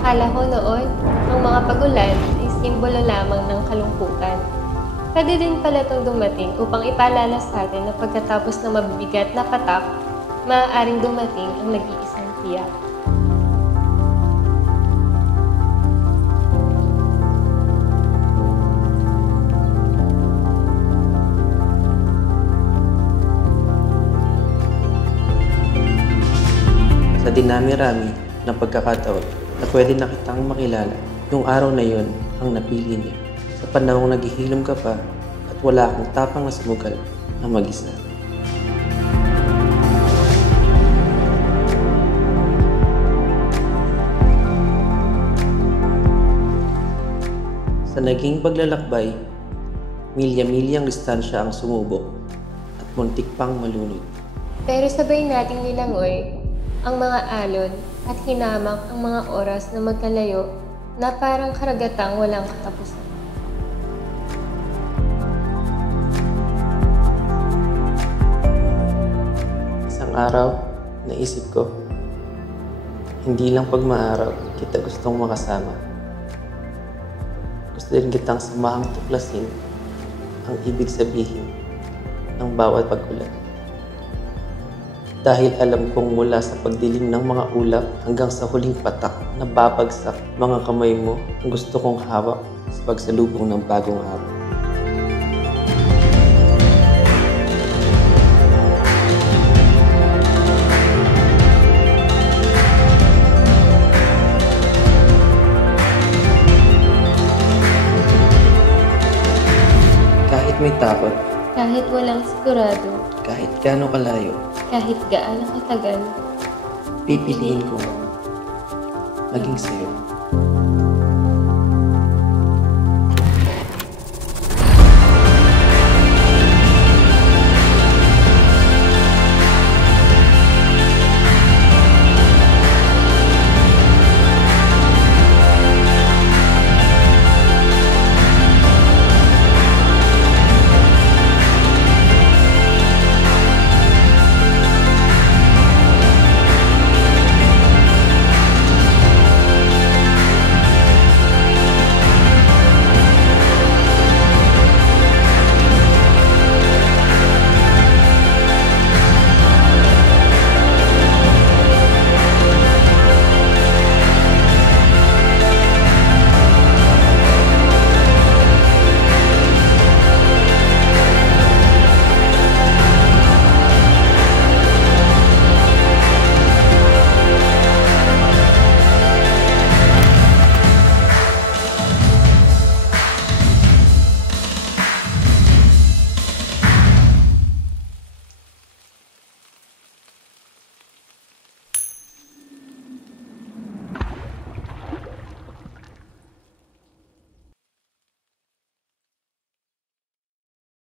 Akala ko noon, ang mga pagulan ay simbolo lamang ng kalungkutan. Pwede din pala itong dumating upang ipaalala sa atin na pagkatapos ng mabibigat na patak, maaaring dumating ang nag-iisang tiyak. Sa dinami-rami ng pagkakataon na pwede na kitang makilala, yung araw na yon ang napili niya. Sa panahong naghihilom ka pa at wala akong tapang na sumugal na mag-isa. Sa naging paglalakbay, milya-milyang distansya ang sumubok at muntik pang malunod. Pero sabay nating nilangoy ang mga alon at hinamak ang mga oras na magkalayo na parang karagatang walang katapusan. Isang araw, naisip ko, hindi lang pag maaraw kita gustong makasama. Gusto din kitang samahang tuklasin ang ibig sabihin ng bawat pagulan. Dahil alam kong mula sa pagdilim ng mga ulap hanggang sa huling patak na babagsak mga kamay mo ang gusto kong hawak sa pagsalubong ng bagong araw. Kahit may takot, Kahit walang sigurado, kahit gaano kalayo, kahit gaano katagal, pipiliin ko maging sa'yo.